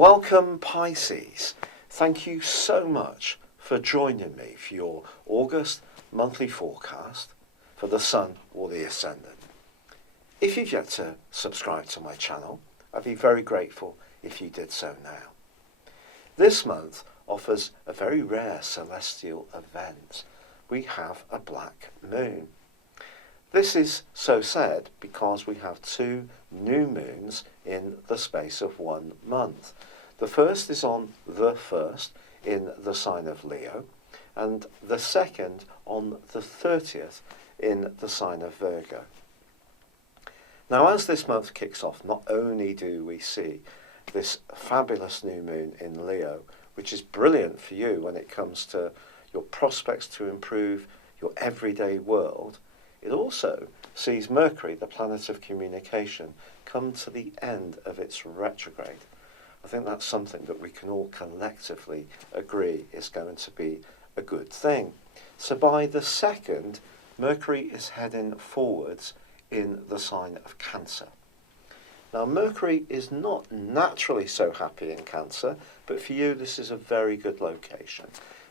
Welcome, Pisces. Thank you so much for joining me for your August monthly forecast for the Sun or the Ascendant. If you've yet to subscribe to my channel, I'd be very grateful if you did so now. This month offers a very rare celestial event. We have a black moon. This is so said because we have two new moons in the space of 1 month. The first is on the 1st in the sign of Leo, and the second on the 30th in the sign of Virgo. Now, as this month kicks off, not only do we see this fabulous new moon in Leo, which is brilliant for you when it comes to your prospects to improve your everyday world, it also sees Mercury, the planet of communication, come to the end of its retrograde. I think that's something that we can all collectively agree is going to be a good thing. So by the 2nd, Mercury is heading forwards in the sign of Cancer. Now, Mercury is not naturally so happy in Cancer, but for you this is a very good location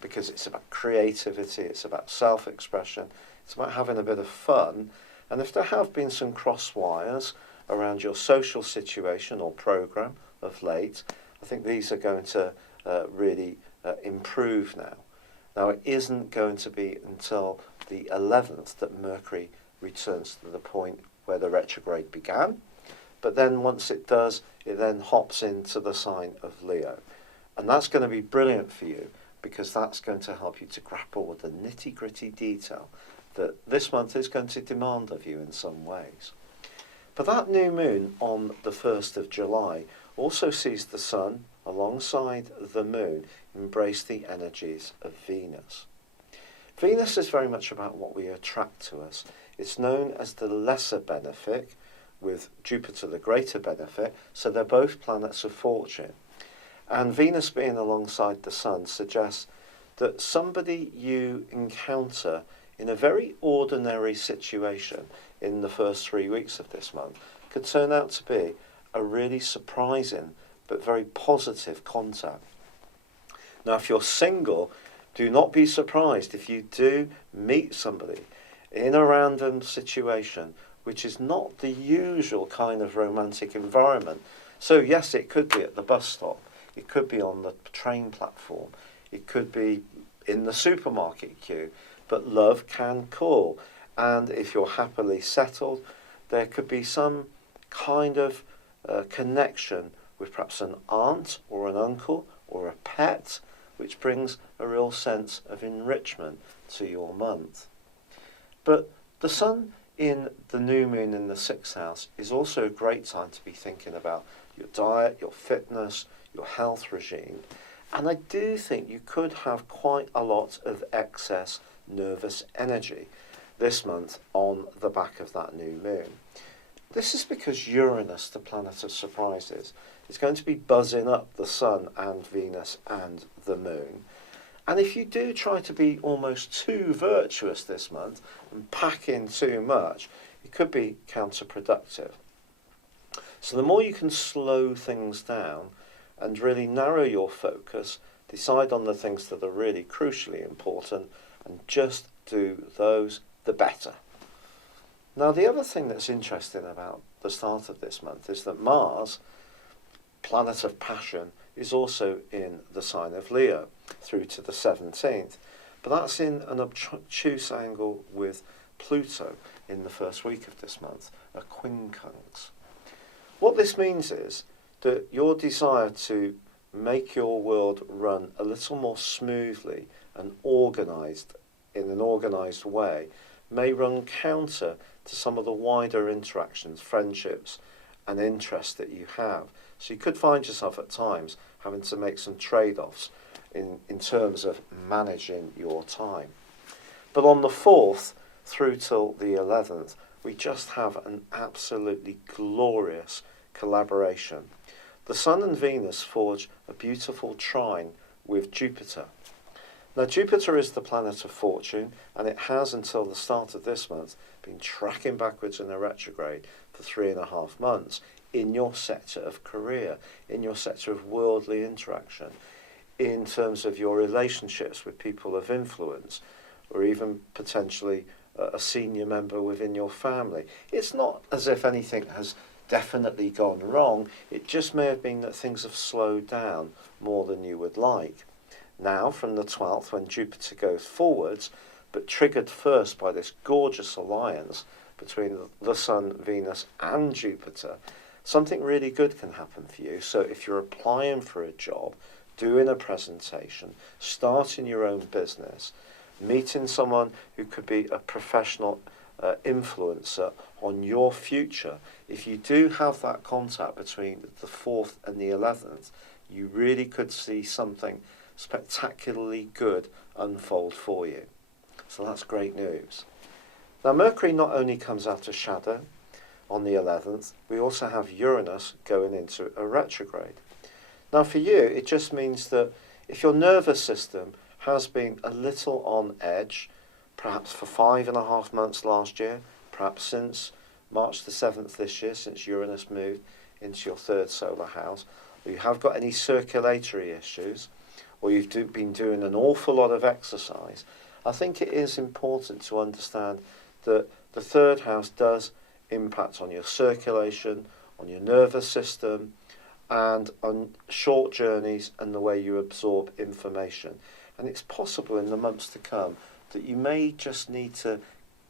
because it's about creativity, it's about self-expression, it's about having a bit of fun. And if there have been some cross wires around your social situation or program of late, I think these are going to really improve now. Now, it isn't going to be until the 11th that Mercury returns to the point where the retrograde began. But then once it does, it then hops into the sign of Leo. And that's going to be brilliant for you because that's going to help you to grapple with the nitty-gritty detail that this month is going to demand of you in some ways. But that new moon on the 1st of July also sees the Sun alongside the Moon embrace the energies of Venus. Venus is very much about what we attract to us. It's known as the lesser benefic, with Jupiter the greater benefic, so they're both planets of fortune. And Venus being alongside the Sun suggests that somebody you encounter in a very ordinary situation in the first 3 weeks of this month could turn out to be a really surprising but very positive contact. Now, if you're single, do not be surprised if you do meet somebody in a random situation which is not the usual kind of romantic environment. So yes, it could be at the bus stop, it could be on the train platform, it could be in the supermarket queue, but love can call. And if you're happily settled, there could be some kind of connection with perhaps an aunt or an uncle or a pet, which brings a real sense of enrichment to your month. But the Sun in the new moon in the 6th house is also a great time to be thinking about your diet, your fitness, your health regime. And I do think you could have quite a lot of excess nervous energy this month on the back of that new moon. This is because Uranus, the planet of surprises, is going to be buzzing up the Sun and Venus and the Moon. And if you do try to be almost too virtuous this month and pack in too much, it could be counterproductive. So the more you can slow things down and really narrow your focus, decide on the things that are really crucially important and just do those, the better. Now, the other thing that's interesting about the start of this month is that Mars, planet of passion, is also in the sign of Leo through to the 17th. But that's in an obtuse angle with Pluto in the first week of this month, a quincunx. What this means is that your desire to make your world run a little more smoothly and organised in an organised way may run counter to some of the wider interactions, friendships and interests that you have. So you could find yourself at times having to make some trade-offs in terms of managing your time. But on the 4th through till the 11th, we just have an absolutely glorious collaboration. The Sun and Venus forge a beautiful trine with Jupiter. Now, Jupiter is the planet of fortune, and it has, until the start of this month, been tracking backwards in a retrograde for 3.5 months in your sector of career, in your sector of worldly interaction, in terms of your relationships with people of influence, or even potentially a senior member within your family. It's not as if anything has definitely gone wrong. It just may have been that things have slowed down more than you would like. Now, from the 12th, when Jupiter goes forwards, but triggered first by this gorgeous alliance between the Sun, Venus and Jupiter, something really good can happen for you. So if you're applying for a job, doing a presentation, starting your own business, meeting someone who could be a professional influencer on your future, if you do have that contact between the 4th and the 11th, you really could see something spectacularly good unfold for you. So that's great news. Now, Mercury not only comes out of shadow on the 11th, we also have Uranus going into a retrograde. Now, for you, it just means that if your nervous system has been a little on edge, perhaps for 5.5 months last year, perhaps since March the 7th this year, since Uranus moved into your 3rd solar house, or you have got any circulatory issues, or you've been doing an awful lot of exercise, I think it is important to understand that the 3rd house does impact on your circulation, on your nervous system, and on short journeys and the way you absorb information. And it's possible in the months to come that you may just need to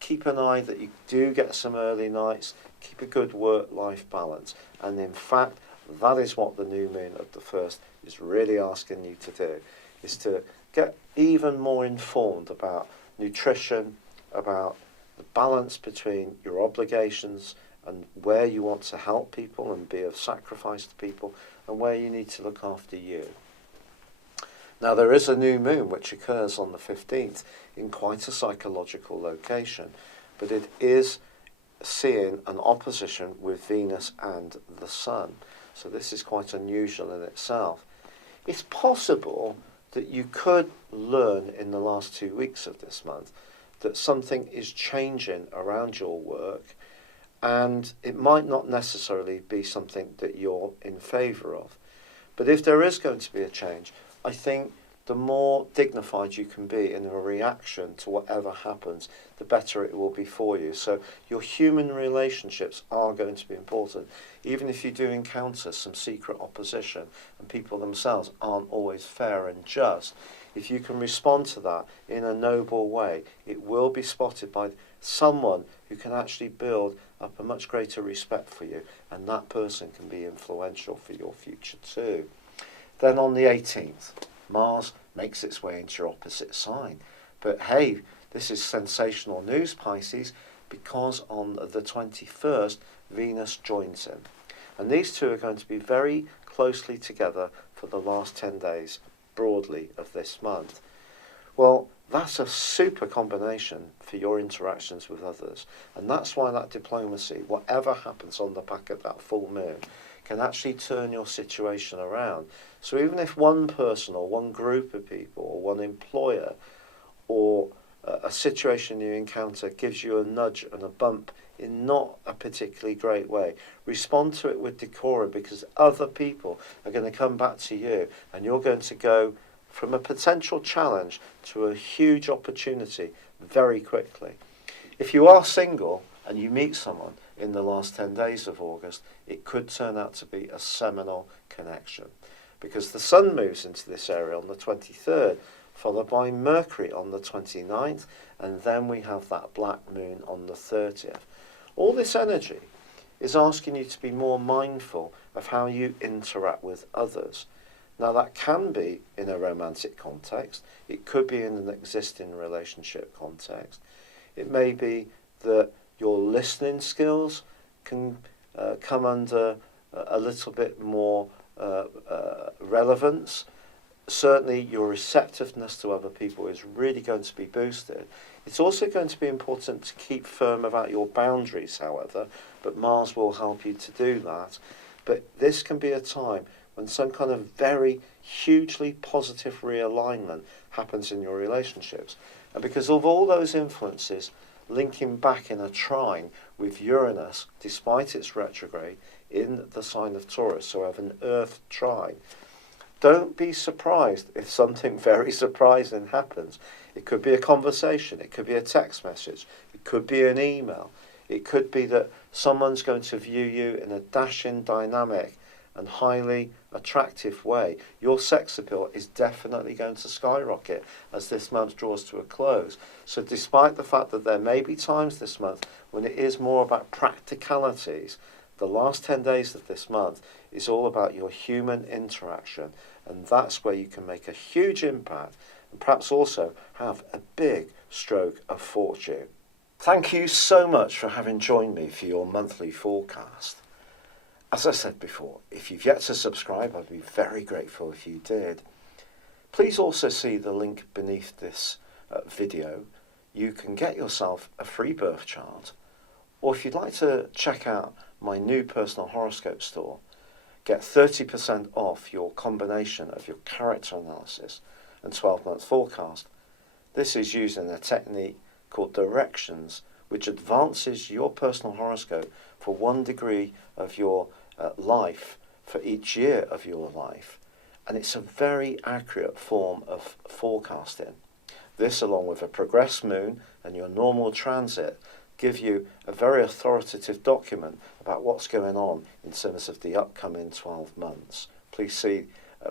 keep an eye that you do get some early nights, keep a good work-life balance. And in fact, that is what the new moon of the 1st is really asking you to do, is to get even more informed about nutrition, about the balance between your obligations and where you want to help people and be of sacrifice to people, and where you need to look after you. Now, there is a new moon which occurs on the 15th in quite a psychological location, but it is seeing an opposition with Venus and the Sun. So this is quite unusual in itself. It's possible that you could learn in the last 2 weeks of this month that something is changing around your work, and it might not necessarily be something that you're in favour of. But if there is going to be a change, I think the more dignified you can be in a reaction to whatever happens, the better it will be for you. So your human relationships are going to be important. Even if you do encounter some secret opposition and people themselves aren't always fair and just, if you can respond to that in a noble way, it will be spotted by someone who can actually build up a much greater respect for you, and that person can be influential for your future too. Then on the 18th, Mars makes its way into your opposite sign. But hey, this is sensational news, Pisces, because on the 21st, Venus joins him. And these two are going to be very closely together for the last 10 days, broadly, of this month. Well, that's a super combination for your interactions with others. And that's why that diplomacy, whatever happens on the back of that full moon, can actually turn your situation around. So even if one person or one group of people or one employer or a situation you encounter gives you a nudge and a bump in not a particularly great way, respond to it with decorum, because other people are going to come back to you and you're going to go from a potential challenge to a huge opportunity very quickly. If you are single and you meet someone in the last 10 days of August, it could turn out to be a seminal connection, because the Sun moves into this area on the 23rd, followed by Mercury on the 29th, and then we have that black moon on the 30th. All this energy is asking you to be more mindful of how you interact with others. Now, that can be in a romantic context. It could be in an existing relationship context. It may be that your listening skills can come under a little bit more relevance. Certainly, your receptiveness to other people is really going to be boosted. It's also going to be important to keep firm about your boundaries, however, but Mars will help you to do that. But this can be a time when some kind of very hugely positive realignment happens in your relationships. And because of all those influences linking back in a trine with Uranus, despite its retrograde, in the sign of Taurus, so I have an Earth trine. Don't be surprised if something very surprising happens. It could be a conversation, it could be a text message, it could be an email, it could be that someone's going to view you in a dashing, dynamic and highly attractive way. Your sex appeal is definitely going to skyrocket as this month draws to a close. So despite the fact that there may be times this month when it is more about practicalities, the last 10 days of this month is all about your human interaction, and that's where you can make a huge impact and perhaps also have a big stroke of fortune. Thank you so much for having joined me for your monthly forecast. As I said before, if you've yet to subscribe, I'd be very grateful if you did. Please also see the link beneath this video. You can get yourself a free birth chart, or if you'd like to check out my new personal horoscope store, get 30% off your combination of your character analysis and 12-month forecast. This is using a technique called directions, which advances your personal horoscope for 1 degree of your life for each year of your life. And it's a very accurate form of forecasting. This, along with a progressed moon and your normal transit, give you a very authoritative document about what's going on in terms of the upcoming 12 months. Please see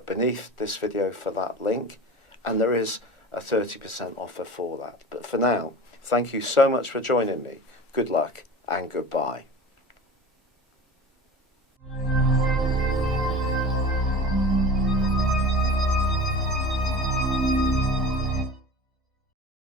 beneath this video for that link, and there is a 30% offer for that. But for now, thank you so much for joining me. Good luck and goodbye.